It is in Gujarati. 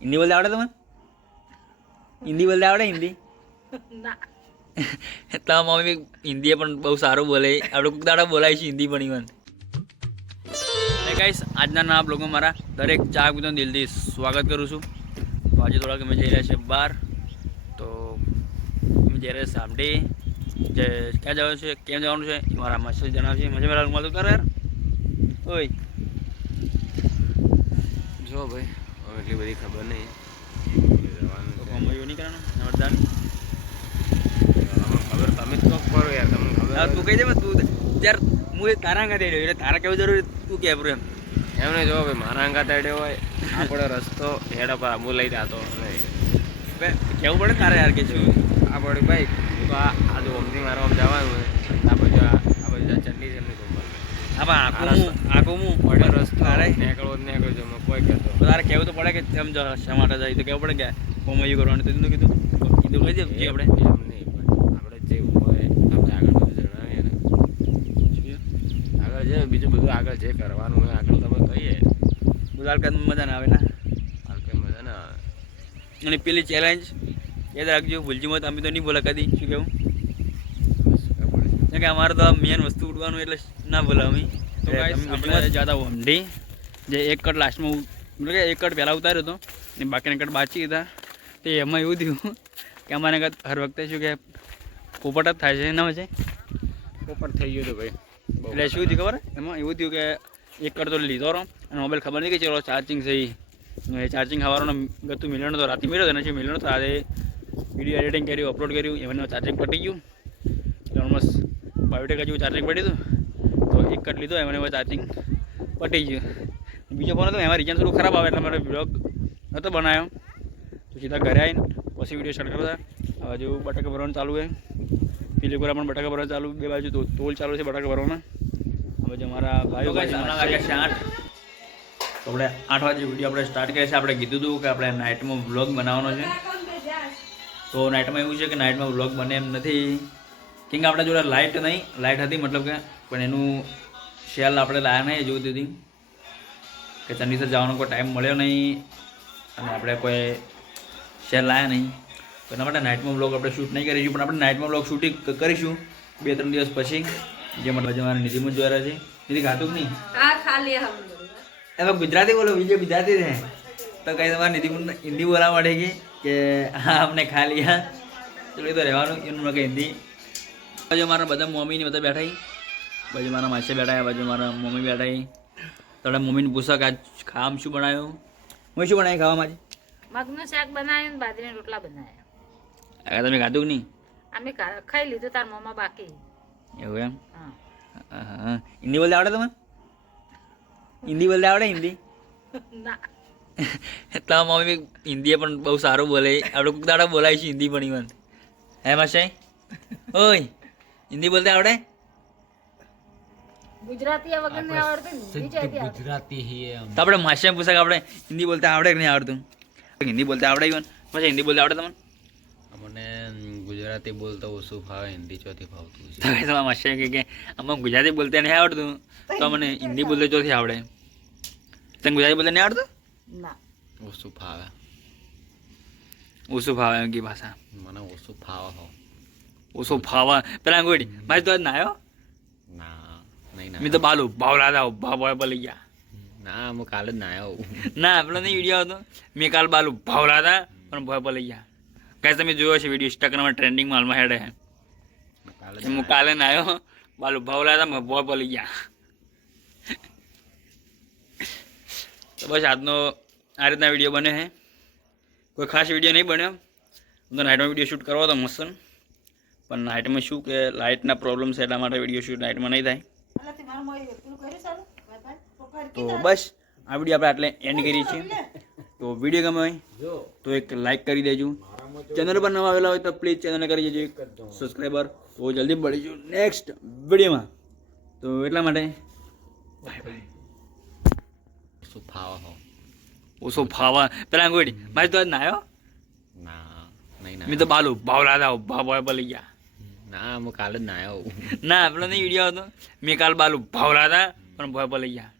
हिंदी बोलते आवड़े तुम्हें? हिंदी बोलते आवड़े हिंदी? तो मम्मी हिंदी पण बहु सारू बोले આપણે કોક દાડા બોલાય છે હિન્દી પણ ઈવન ગાઈસ આજના ના બ્લોગમાં મારા દરેક ચાહક મિત્રોનું દિલથી સ્વાગત કરું છું. તો આજે થોડાક અમે જઈ રહ્યા છીએ બહાર. તો અમે જઈ રહ્યા સામડી જે ક્યાં જવાનું છે કેમ જવાનું છે એ મારા માસી જણાવશે. મજા મારા રૂમમાં તો કર યાર ઓય જો ભાઈ એટલી બધી ખબર નહીં તો કોમ એવું નહીં કરવાનું નવરદાન ખબર તમે જ કોક કરો યાર તમને ખબર તું કહી દે તું યાર હું તારા અંગા થઈ રહ્યો એટલે તારા કેવું જરૂરી તું કે બ્રો એમ એમને જો ભાઈ મારા અંગા તડ્યો હોય આપણો રસ્તો હેડ પર હું લઈ જતો કેવું પડે તારે યાર કે શું આ પડી ભાઈ હું તો આ જો ઓમથી મારા આમ જવાનું હોય આ બાજુ ચટણી છે એમની કંપની આખું હું પડે રસ્તો તારે નીકળવો જ નીકળો છો મેં કોઈ કહેતો તારે કેવું તો પડે કે એમ શા માટે જાય તો કેવું પડે કે કોમયું કરવાનું તો કીધું કીધું કહી દે જે આપણે એમ નહીં આપણે જે હોય આપણે આગળ બધું જણાવીએ ને આગળ જે બીજું બધું આગળ જે કરવાનું હોય આગળ તમે કહીએ બધા હાલકા મજા ના આવે ને હાલ કંઈ મજા ના આવે. અને પેલી ચેલેન્જ યાદ રાખજો ભૂલજી મત અમે તો નહીં બોલા કદી શું કેવું કે અમારે તો મેન વસ્તુ ઉડવાનું એટલે ના બોલા અમે તો આપણે જતા વમડી જે એક કટ લાસ્ટમાં મતલબ કે એક કટ પહેલાં ઉતાર્યો હતો ને બાકીના કટ બાચી હતા. તો એમાં એવું થયું કે અમારે હર વખતે શું કે પોપટ જ થાય છે એના વચ્ચે પોપટ થઈ ગયો તો ભાઈ એટલે શું થયું ખબર એમાં એવું થયું કે એક કટ તો લીધો રહો અને મોબાઈલ ખબર નહીં કે ચલો ચાર્જિંગ છે એ ચાર્જિંગ હવારોનો ગતું મિલણ તો રાતે મળ્યો અને શું મિલણ તો આજે વિડીયો એડિટિંગ કર્યું અપલોડ કર્યું એમને ચાર્જિંગ પટી ગયું એટલે ઓલમોસ્ટ 5% જેવું ચાર્જિંગ પડી હતું. તો એક કટ લીધો એમને ચાર્જિંગ પટી ગયું. બીજો ફોન હતો એમાં રિચાર્જ થોડું ખરાબ આવે એટલે મારે બ્લોગ નહોતો બનાવ્યો. તો સીધા ઘરે આવીને પછી વિડીયો સ્ટાર્ટ કરતા હવે જેવું બટાકા ભરવાનું ચાલુ છે પેલી કોરા પણ બટાકા ભરવાનું ચાલુ બે બાજુ તોલ ચાલુ છે બટાકા ભરવાના. હવે જે અમારા ભાઈઓ વાગ્યા છે 8 તો આપણે 8 વાગે વિડીયો આપણે સ્ટાર્ટ કરીએ છીએ. આપણે કીધું હતું કે આપણે નાઇટમાં વ્લોગ બનાવવાનો છે. તો નાઇટમાં એવું છે કે નાઇટમાં વ્લોગ બને એમ નથી કેમ કે આપણા જોડે લાઇટ નહીં લાઇટ હતી મતલબ કે પણ એનું શેલ આપણે લાયા નહીં જોઈતી હતી કે ચંદીસર જવાનો કોઈ ટાઈમ મળ્યો નહીં અને આપણે કોઈ શેર લાયા નહીં તો એના માટે નાઇટમાં વ્લોગ આપણે શૂટ નહીં કરીશું. પણ આપણે નાઇટમાં વ્લોગ શૂટિંગ કરીશું 2-3 દિવસ પછી જે મતલબ મારા નિધિમાં જોઈ રહ્યા છે નિધિ ખાતું નહીં હવે ગુજરાતી બોલો બીજો ગુજરાતી છે તો કંઈ તમારે નિધિ હિન્દી બોલવા માટે કે હા અમને ખા લિયા ચલો એ તો રહેવાનું એનું કંઈ હિન્દી. બાજુ મારા બધા મમ્મીને બધા બેઠા બાજુ મારા માસી બેઠા બાજુ મારા મમ્મી બેઠા તો મમ્મીને પૂછા કે આજ ખાવામાં શું બનાવ્યું હું શું બનાવી ખાવામાં આજે મગનું શાક બનાવ્યું ને બાજરીના રોટલા બનાવ્યા. તમે ખાધું કે નહીં? અમે ખાઈ લીધું તાર મમ્મા બાકી. એવું એમ હા હિન્દી બોલતા આવડે તમે? હિન્દી બોલતા આવડે હિન્દી? ના તો મમ્મી હિન્દી પણ બહુ સારું બોલે આપણે કોક દાડા બોલાય છે હિન્દી પણ ઈવન હે માસી ઓય હિન્દી બોલતા આવડે? ગુજરાતી વગર નહીં આવડતું ગુજરાતી તો આપણે માસી પૂછે કે આપણે હિન્દી બોલતા આવડે કે નહીં આવડતું? હિન્દી બોલતા આવડે ઈવન પછી હિન્દી બોલતા આવડે તમને? મને ગુજરાતી બોલતો ઓછું ફાવે હિન્દી ચોથી ફાવતું છે. તમારા માસી કે આમાં ગુજરાતી બોલતા નહીં આવડતું તો મને હિન્દી બોલતા ચોથી આવડે. તને ગુજરાતી બોલતા નહીં આવડતું? ના ઓછું ફાવે ઓછું ફાવે એમ કે ભાષા મને ઓછું ફાવે હો ઓછો ફાવા પેલા ગોડી મારી તો આજ ના આવ્યો ના નહીં મેં તો બાલુ ભાવ લાદા ભાવ પલી ગયા ના હું કાલે જ ના આવ્યો ના પેલો નહીં વિડીયો હતો મેં કાલ બાલુ ભાવ લાદા પણ ભય પલી ગયા કાંઈ તમે જોયો છે વિડીયો ઇન્સ્ટાગ્રામમાં ટ્રેન્ડિંગ માલમાં હેડે હું કાલે ના આવ્યો બાલુ ભાવ લાદા ભય પલી ગયા. તો બસ આજનો આ રીતના વિડીયો બને છે કોઈ ખાસ વિડીયો નહીં બન્યો. હું તો નાઇટમાં વિડીયો શૂટ કરવો હતો મસ્ત પણ નાઇટમાં શું કે લાઇટના પ્રોબ્લેમ છે એટલા માટે વિડીયો શૂટ નાઇટમાં નહીં થાય. તો બસ આ વિડીયો આપણે આટલે એન્ડ કરીએ છીએ. તો વિડીયો ગમે હોય તો એક લાઇક કરી દેજો. ચેનલ પર નવા આવેલા હોય તો પ્લીઝ ચેનલને કરી દેજો એક સબસ્ક્રાઈબર તો જલ્દી મળીશું નેક્સ્ટ વિડીયોમાં. તો એટલા માટે બાય બાય. ઓછું ફાવે હો ઓછો ફાવા પેલા ગોડી મારી તો આજ ના આવ્યો ના નહીં મેં તો બાલુ ભાવ લાદા ભાવ પલી ગયા ના હું કાલે જ ના આવ્યો ના પેલો નહીં વિડીયો હતો મેં કાલ બાલુ ભાવ લાદા પણ ભય પલી ગયા.